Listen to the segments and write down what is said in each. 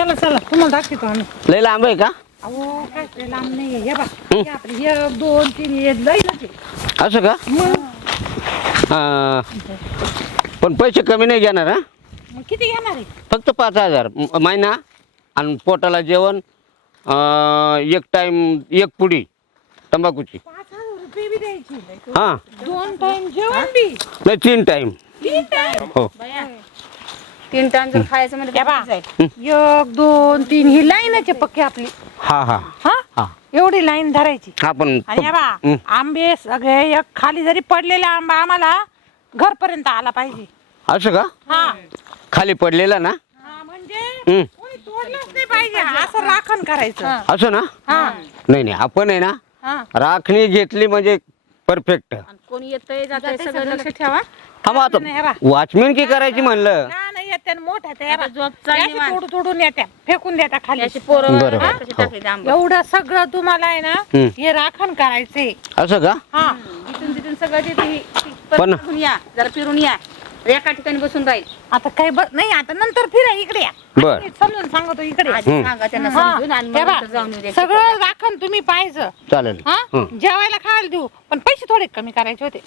चला चला तुम्हाला दाखवतो आम्ही. लय लांब आहे का? अहो काय ते लांब नाहीये. हे बघ हे आपले हे 2 3 हे लय लागते. असं का? पण पैसे कमी नाही घेणार हा? मग किती घेणार आहे? फक्त 5,000 महिना आणि पोटाला जेवण, एक टाइम एक पुडी तंबाखूची. 5,000 रुपये बी द्यायची. हा 2 टाइम जेवण बी. नाही 3 टाइम. 3 टाइम हो 3 टाइम जर खायचं म्हणजे हे बघ जाईल. 1 2 3 ही लाईनच आहे पक्की आपली. हा हा हा हा एवढी लाईन धरायची. हा पण आणि हे बघ आंबे सगळे एक खाली जरी पडलेला आंबा आम्हाला घरपर्यंत आला पाहिजे. असं का? हा खाली पडलेला ना? हा म्हणजे हम्म. कोणी तोडलंच नाही पाहिजे. असं राखण करायचं. असं ना? हा नाही नाही आपण आहे ना हा राखणी घेतली म्हणजे परफेक्ट. आणि कोणी येतंय जातंय सगळं लक्ष ठेवा. हा मग आता नाही, हे बघ. वॉचमॅन की करायची म्हणलं. नाही येते मोठ्या ते आता झोप चालली मान. तोडून येत्या फेकून देत्या खाली. याची पोरं बरोबर. वगैरे कशी टाकली ते आंबा. एवढं सगळं तुम्हाला आहे ना हम्म. हे राखण करायचंय. असं का? हा इथून तिथून सगळं पण- फिरून या जरा फिरून या. एका ठिकाणी बसून राहील. आता काय नाही आता नंतर फिरा इकडे या. बर. मी समजून सांगतो इकडे या. आधी सांगा त्यांना हा. समजून आणि हे मग बघ, नंतर जाऊन येऊ द्या. सगळं राखण तुम्ही पाहायचं. चालेल. हा हं. जेवायला खायला देऊ पण पैसे थोडे कमी करायचे होते.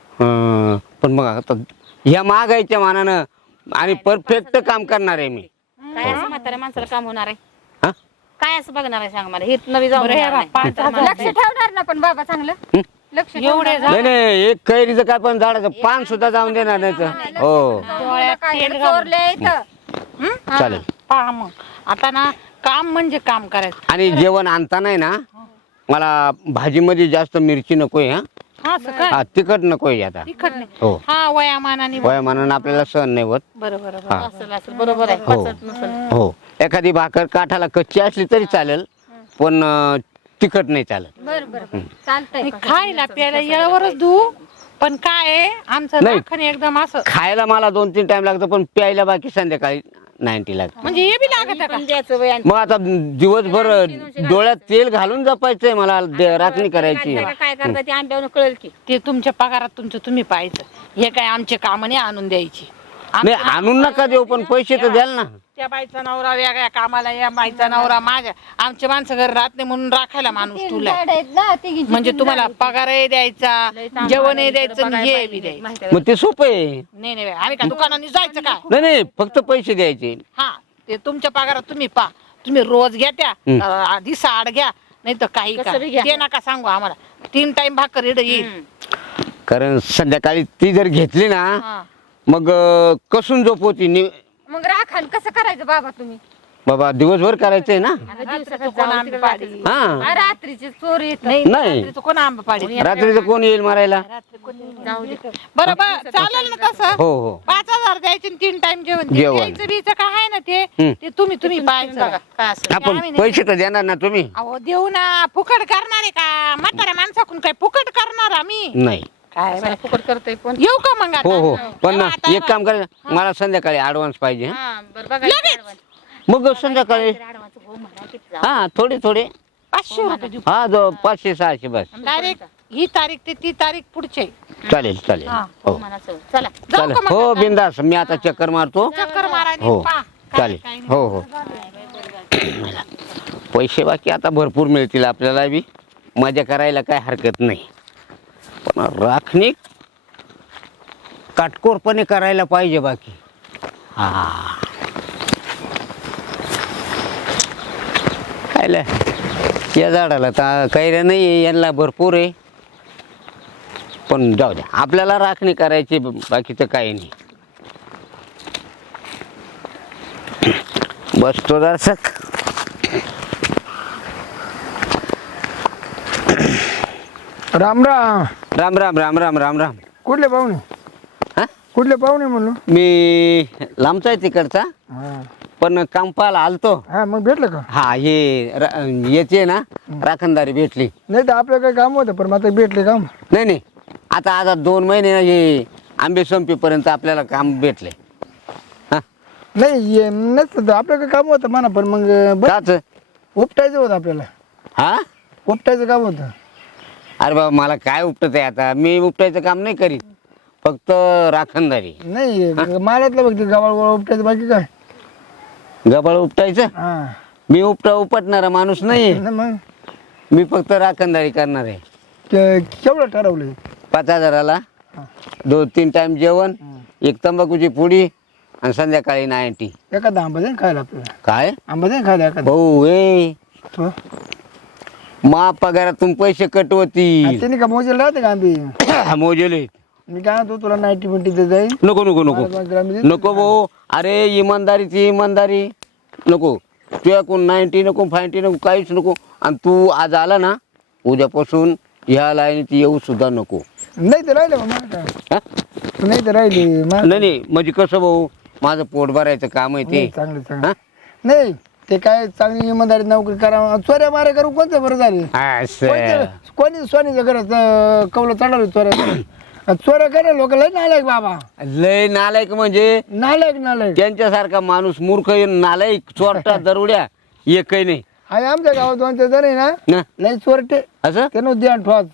पण मग आता ह्या महागाईच्या मानानं आणि परफेक्ट काम करणार आहे मी. काय असं म्हाताऱ्या माणसाला काम होणार आहे? हा? काय असं बघणार आहे सांगा मला. हे नवी जाऊन बरं, हे येणार बघ, नाही. 5,000 लक्ष ठेवणार ना पण बाबा चांगलं हं? लक्ष एवढे नाही नाही एक कैरीचं काय पण झाडाचं पान सुद्धा जाऊन देणार नाही तर. हो डोळ्यात तेल घालून. चोरले इथं हं? चालेल. पहा मग आता ना काम म्हणजे काम करायचं. आणि जेवण आणताना आहे ना मला भाजीमध्ये जास्त मिरची नकोय. हा हा सकाळ हा तिखट नकोय आता. तिखट नाही. हो हा वयामानाने वयामानानं आपल्याला सहन नाही होत. बरोबर हा असेल असेल बरोबर आहे. हो. पचत नसेल. हो एखादी भाकर काठाला कच्ची असली तरी चालेल पण तिखट नाही चालत. बर बर चालतंय खायला प्यायला येळवरच देऊ पण काय आहे, आमचं नाही. राखण एकदम असं खायला मला 2-3 टाइम लागतं पण प्यायला बाकी संध्याकाळी 90 लागतं. म्हणजे हे बी लागत पण द्यायचं वय आणि मग आता दिवसभर डोळ्यात तेल घालून जपायचंय मला राखणी करायची. काय करता ते आंब्यावर कळेल की. ते तुमच्या पगारात तुमचं तुम्ही पाहायचं. हे काय आमचे काम नाही आणून द्यायची. नाही आणून नका देऊ पण पैसे तर द्याल ना. त्या बाईचा नवरा वेगळ्या कामाला या बाईचा नवरा माझ्या आमचे माणसं घर राहत नाही म्हणून राखायला माणूस तुला म्हणजे तुम्हाला पगारही द्यायचा जेवणही द्यायचं आणि हे बी द्यायचं. माहिती आहे. मग ते सोपं आहे. नाही नाही आम्ही का दुकानाने जायचं काय. नाही नाही फक्त पैसे द्यायचे. हा ते तुमच्या पगारात तुम्ही पा तुम्ही रोज घ्या त्या आधी साड घ्या नाही तर काही कसं का बी घ्या. ते नका सांगू आम्हाला 3 टाइम भाकर रेड येईल. हम्म. कारण संध्याकाळी ती जर घेतली ना हा. मग कसून झोपवती मग राखण कसं करायचं बाबा तुम्ही बाबा दिवसभर करायचंय ना. रात्रीचं कोण आंबे पाडी हा रात्रीचे चोर येत नाही नाही. रात्रीचं कोण आंबे पाडी रात्रीचं कोण येईल मारायला. जाऊ दे. बरोबर चालेल ना तसं. हो हो 5,000 द्यायचे 3 टाइम जेवण जेवण. द्यायचं बीचं काय आहे ना ते हम्म. ते तुम्ही पाहायचं. बघा काय असं. आपण पैसे तर देणार ना तुम्ही. अहो देऊ ना फुकट करणार आहे का म्हाताऱ्या माणसाकडून काय फुकट करणार आम्ही नाही काय मला फुकट करतोय पण. येऊ का मग आता? हो हो पण येऊ आता एक काम करायचं मला संध्याकाळी ऍडव्हान्स पाहिजे. हं? हा बरं बघा. मग संध्याकाळी हो म्हणा किती जाऊ. हा थोडे थोडे 500 रुपये देऊ हा 500-600 बस डायरेक्ट ही तारीख ते ती तारीख पुढचे चालेल चालेल. हा. हो म्हणायचं. चला जाऊ चालेल का मग हो आता? बिंदास मी आता चक्कर मारतो. चक्कर मारायला हो पहा. काय- चालेल काय नाही. हो हो पैसे बाकी आता भरपूर मिळतील आपल्याला बी मजा करायला काय हरकत नाही पण राखणी काटकोरपणे करायला पाहिजे बाकी. हा खायला या झाडाला तर कैऱ्या नाही आहे यांना भरपूर आहे पण जाऊ द्या आपल्याला राखणी करायची बाकीचं काही नाही. बसतो दर्शक राम राम. राम राम राम राम राम राम. कुठले पाहुणे हा कुठले पाहुणे म्हणलो. मी लांबचा आहे तिकडचा हा पण काम पाहायला आलतो. हा मग भेटलं का. हा याचे ना राखणदारी भेटली. नाही तर आपलं काही काम होतं पण मग आता भेटले काम. नाही नाही आता 2 महिने ना हे आंबे संपेपर्यंत आपल्याला काम भेटले. हा नाही नसतं तर आपलं काही काम होतं म्हणा पण मग काच उपटायचं होतं आपल्याला. हा उपटायचं काम होतं. अरे बाबा मला काय उपटत आहे आता मी उपटायचं काम नाही करीत फक्त राखणदारी. नाही माळ्यातलं बघ ते गवाळ गोळा उपटायचं बाकी काय. गबाळ उपटायचं हा मी उपटणारा माणूस नाही ना मग मी फक्त राखणदारी करणार आहे. केवढं ठरवलंय 5,000ला 2-3 टाइम जेवण, एक तंबाखूची पुडी आणि संध्याकाळी 90. एखादा आंबा दे खायला आपल्याला. काय आंबा दे खायला एखादा भाऊ ए तो. मा पगारातून पैसे कट होतील. आणि त्याने का मोजेला राहते का आंबे मोजेले मी काय म्हणतो तुला 90 ते जाईल नको नको नको नको भाऊ. अरे इमानदारीची इमानदारी नको. तुझ्याकडून 90 नको 50 नको काहीच नको. आणि तू आज आला ना उद्यापासून ह्या लाईनीत येऊ सुद्धा नको. नाही तर राहिले मग काय हा? नाही तर राहिली नाही नाही म्हणजे कसं भाऊ माझं पोट भरायचं काम आहे ते. चांगलं हा? चांगलं नाही ते काय चांगली इमानदारी नोकरी करा चोऱ्या मारे करू कोणतं बरं झाले असं कोणी सोनीच्या घरात कवलं चढवलं चोऱ्या चोऱ्या करा लोक लय नालायक बाबा लय नालायक म्हणजे नालायक नालायक त्यांच्यासारखा माणूस मूर्ख नालायक चोरटा दरोड्या एकही नाही. हाय आमच्या गावात 2-4 जण आहे ना ना लय चोरटे असं त्यानं ध्यान ठेवायचं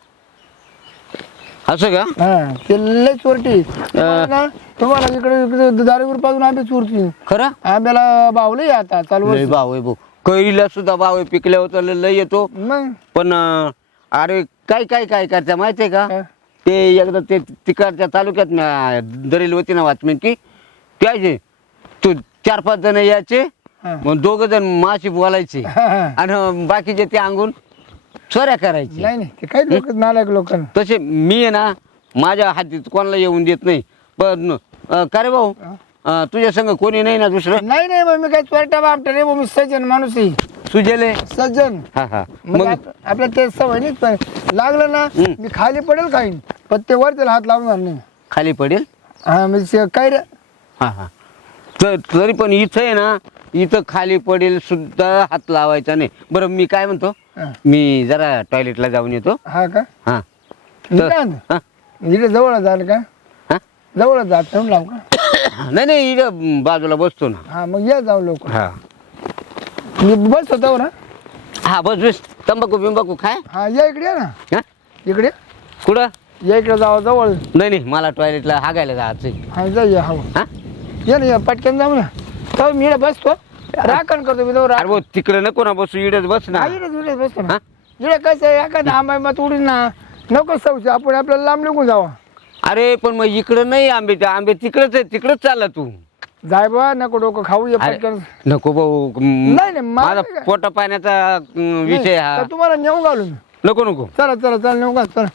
असं का हा ते लय चोरटे तुम्हाला इकडे दारूवर पाजून आंबे चोरते खरं आंब्याला भाव लय आता चालू लय भाव आहे भाऊ. कैरीला सुद्धा भाव आहे पिकल्या होता लय येतो. मग पण अरे काय काय काय करता माहितीये का काय? ते एकदा ते तिकडच्या तालुक्यात दरेल होती ना वाचमेन की त्याचे तू 4-5 जण यायचे हा. मग 2 जण माशी बोलायचे हा, हा. आणि बाकीचे ते अंगून चोऱ्या करायचे. नाही नाही ते काही लोक नालायक लोकांना तसे मी आहे ना माझ्या हातीत कोणाला येऊन देत नाही. पण का रे भाऊ तुझ्या संग कोणी नाही ना दुसरं नाही नाही मग मी काय चोरटा बापटा नाही मी सज्जन माणूस आहे सुजेले सज्जन हा हा मग मग आपल्या ते सवय नाही पण लागलं ना मी खाली पडेल काही पण ते वर त्याला हात लावणार नाही खाली पडेल. हा म्हणजे काय रे हा हा तरी पण इथं आहे ना इथं खाली पडेल सुद्धा हात लावायचा नाही. बरं मी काय म्हणतो हा. मी जरा टॉयलेटला जाऊन येतो. हा का हा मी काय म्हणतो? हा? इकडे जवळ जाल का हा? जवळ जात ठेवून लाव का नाही नाही इथं बाजूला बसतो ना. हा मग या जाऊ लोक हा मी बस होतो ना हा बस बस तंबाखू बिंबाखू खाय. हा या इकडे या ना हा इकडे कुठं या इकडे जाऊ जवळ नाही नाही मला टॉयलेटला हागायला जायचं. हा जा या हो हा या ना या पटकन जाऊ ना तर मी इकडे बसतो राखण करतो मी अरे भाऊ तिकडे नको ना बसू इकडेच बस ना. इकडे बसतो ना हा? इकडे कसं आहे एखादा आंबा मत उडीन ना नको सवशी आपण आपल्याला लांब निघून जावा अरे पण मग इकडं नाही आंबे ते आंबे तिकडेच आहे तिकडेच चालला तू. जाय बा नको डोकं खाऊ ये अरे, पटकन नको भाऊ नाही, मला माझा नाही काय. पोटा पाण्याचा विषय हा. तर तुम्हाला नेऊ घालून नको नको चला चला चला नेऊ घाल चला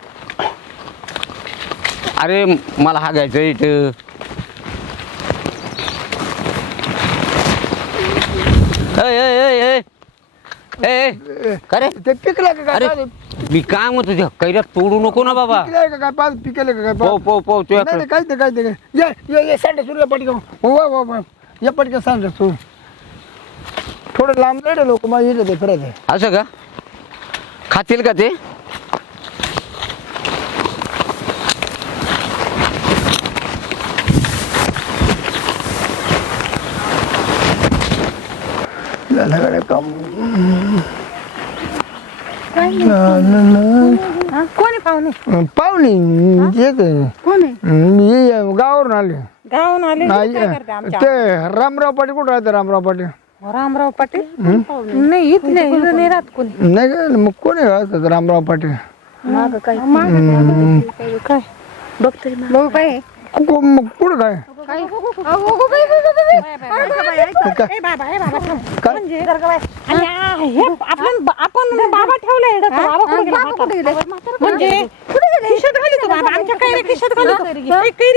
अरे मला हागायचं इथं. का रे ते पिकलं का अरे काय मी काय म्हणतो त्या कैऱ्या तोडू नको ना बाबा. पिकलंय का काय पाच पिकले का काय पो पो पो नाही नाही, काहीच नाही काहीच नाही ये सांडे सुरू पटकन हो या पटकन सांडे सुरू थोडं लांब नाही लोक मग येले ते फिरायचं असं का खातील का ते. काम कोणी पाहुणे पाहुणे येत कोण गावावरून आले गावून आले ते रामराव पाटील कुठं राहते रामराव पाटील रामराव पाटील नाही इथले इथं नाही राहत कोणी नाही का मग कोणी असतात रामराव पाटील माग काय काय बघतोय बघ बाई मग पुढं काय आपण बाबा ठेवलाय म्हणजे खिशात घाली तो बाबा आमच्या काय खिशात घाली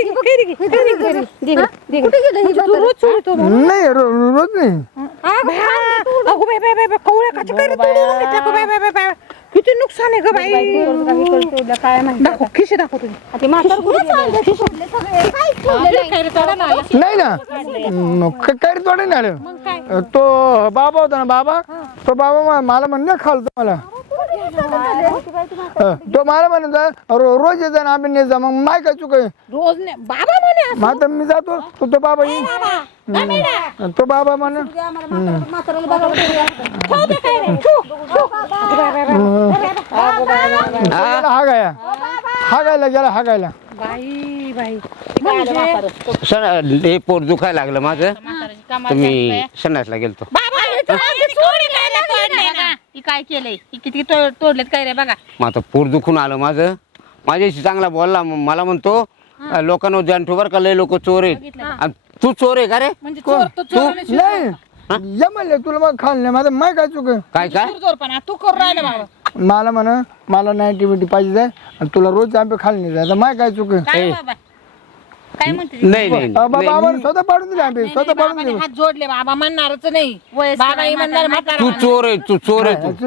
तू रोज चोळतो नाही रोज नाही अगो बाई बाई बाई कवळ्या काच्या काय तोडून घेतल्या गं बाई बाई बाई बाई किती नुकसान आहे ग बाई काय दाखव खिशे दाखव तुम्ही नाही ना काही तोडे नाही आलं तो बाबा होता ना बाबा तो बाबा मला म्हणलं खालतो मला तो मला म्हणत रोज येत ना आम्ही नाही जा मग माय काय चुक रोज बाबा म्हणे मग आता मी जातो तो बाबा येईल तो बाबा म्हणे हा गायला गेला हा गायला बाई बाई सण पोट दुखायला लागलं माझं कमाल तुम्ही झाली संडासला गेलतो बाबा ही काय केलंय ही किती तोडलेत काय रे बघा मग आता पोट दुखून आलं माझं माझ्याशी चांगला बोलला मला म्हणतो लोकांना ध्यान ठेव बरं का लय लोक चोर आहेत आणि तू चोर आहे का रे म्हणजे चोर तो चोर नाही या म्हणले तुला मग खाल नाही माझं माय काय चुक काय काय चोरपणा तू करू राहिला बाबा मला म्हणा मला 90 पाहिजे जाय आणि तुला रोज आंबे खाल नाही जायचं माय काय चुक काय बाबा काय म्हणते नाही नाही बाबा नाही. आम्हाला स्वतः पाडून दिले आंबे स्वतः पाडून बाबाने दिले हात जोडले बाबा म्हणणारच नाही वयस्कर बाबा आहे, इमानदार म्हातारा तू म्हातारा चोर आहे तू चोर आहे तू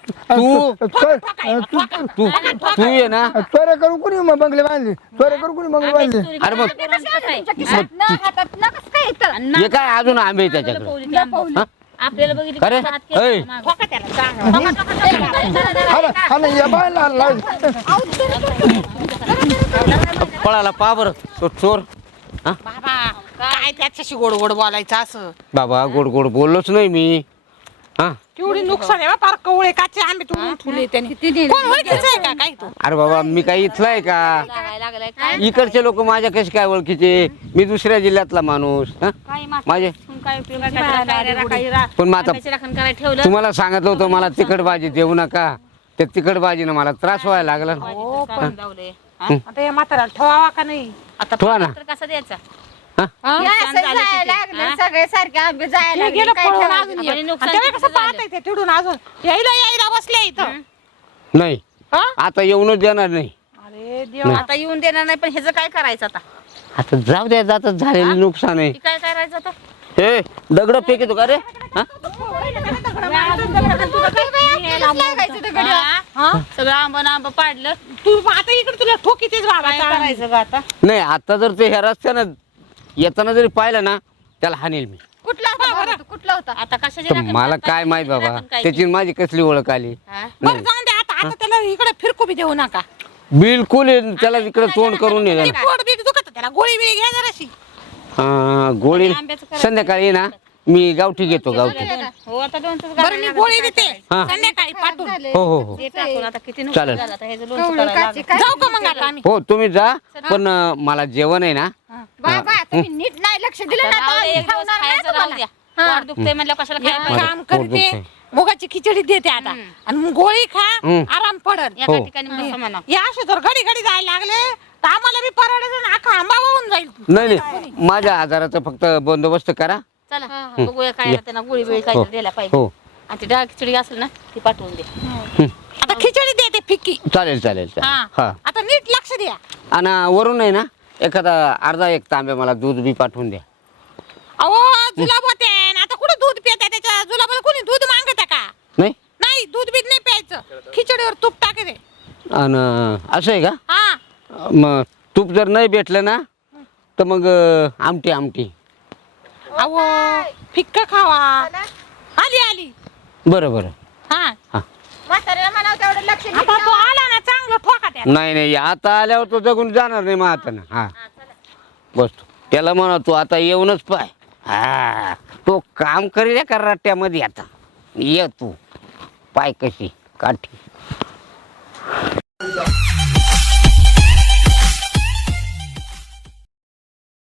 तू तू ये ना चोऱ्या करून कुणी मग बंगले बांधले चोऱ्या करून कुणी बंगले बांधले अरे मग हे काय अजून आंबे आहे त्याच्याकडे हा? आपल्याला बघितलं अरे की हात केला ऐ, मागं. ठोका त्याला सांगा. हा ना या बायला लाव. पळाला पा बरं तो चोर हा बाबा काय त्याच्याशी गोड गोड बोलायचं असं बाबा गोड गोड बोललोच नाही मी हा केवढी नुकसान आहे बा, पार कवळे काचे आंबे तुम्ही ठुले त्यांनी कोण ओळखीचं आहे का काय तू अरे बाबा मी काही इथला आहे का लागायला लागलाय काय इकडचे लोक माझ्या कसे काय ओळखीचे मी दुसऱ्या जिल्ह्यातला माणूस हा काय माझे काय उपयोग आहे? काही पण मग आता आंब्याचे राखण करायला ठेवलं तुम्हाला सांगितलं होतं मला तिखट भाजी देऊ नका त्या तिखट भाजीनं मला त्रास व्हायला लागला हो पण लावलंय. हा? आता या म्हाताऱ्याला ठेवावा का नाही आता ठेवा ना. तर कसा द्यायचा हा सगळे सारखे आंबे जायला हे गेलं लागले. पळून काय अजून आपण एक. नुकसान आणि त्याला कसं किती झालं? पाहताय ते तिडून अजून यायला बसले इथं नाही हा? आता येऊनच देणार नाही अरे देवा आता येऊन देणार नाही पण ह्याचं काय करायचं आता आता जाऊ द्या जातच झालेलं नुकसान आहे हे काय करायचं आता हे दगड फेकतो का रे हा? हा? सगळं आंब पाडलं तू आता इकडे तुला ठोकीतेच बाबा काय करायचं ग आता नाही आता जर ते ह्या रस्त्यानं येताना जरी पाहिलं ना त्याला हाणेल मी कुठला होता बरं? कुठला होता आता कशाची तर राखण मला करताय? काय माहित बाबा राखण काय त्याची माझी कसली ओळख आली हा? बरं जाऊन दे आता त्याला इकडे फिरकू बी देऊ नका बिलकुल त्याला तिकडे तोंड करून ये ते पोट बीट दुखत त्याला गोळी बिळी घ्या जराशी गोळी आंब्याचं करायचं. संध्याकाळी ना मी गावठी घेतो गावठी हो आता दोन तास बरं मी गोळी देते हा. संध्याकाळी पाठवून हो हो हो ते टाकून आता किती नुकसान चालेल. झालं आता ह्याचं लोणचं करायला लागलं. जाऊ का मग आता आम्ही हो तुम्ही जा पण मला जेवण आहे ना बाबा तुम्ही नीट नाही लक्ष दिलं ना राहू तर दे, आम्ही एक दिवस ठेवणार नाही खायचं राहू तुम्हाला. द्या. पोट दुखतंय म्हणलं कशाला एक खायला माझं काम पोट करते दुखतंय. मुगाची खिचडी देते आता आणि मग गोळी खा आराम पडल एका हो. ठिकाणी बसा म्हणा या असे जर घडी घडी जायला लागले तर आम्हाला बी परवडायचं आखा आंबा वाहून जाईल नाही नाही माझ्या आजाराचा फक्त बंदोबस्त करा चला बघूया काय त्यांना गोळी बिळी काय द्यायला पाहिजे हो आणि ती डाळ खिचडी असेल ना ती पाठवून दे आता खिचडी देते फिक्की चालेल चालेल चालेल हा हा आता नीट लक्ष द्या आणि वरून आहे ना एखादा अर्धा एक तांब्या मला दूध बी पाठवून द्या अहो जुलाब होते आता कुठं दूध पिता त्याच्या जुलाबाला कोणी दूध मागत का नाही नाही दूध बीत नाही प्यायचं खिचडीवर तूप टाके दे आणि असं आहे का हा मग तूप जर नाही भेटलं ना तर मग आमटी आमटी अहो फिक्क खावा आली आली बरं बरं हा हा म्हाताऱ्याला म्हणावं तेवढं लक्ष द्या. आता तो आला ना चांगलं ठोका त्याला नाही नाही आता आल्यावर तो जगून जाणार नाही मग आता ना हा बसतो त्याला म्हणा तू आता येऊनच पाय हा तो काम करेल का रट्ट्यामध्ये आता ये तू पाय कशी काठी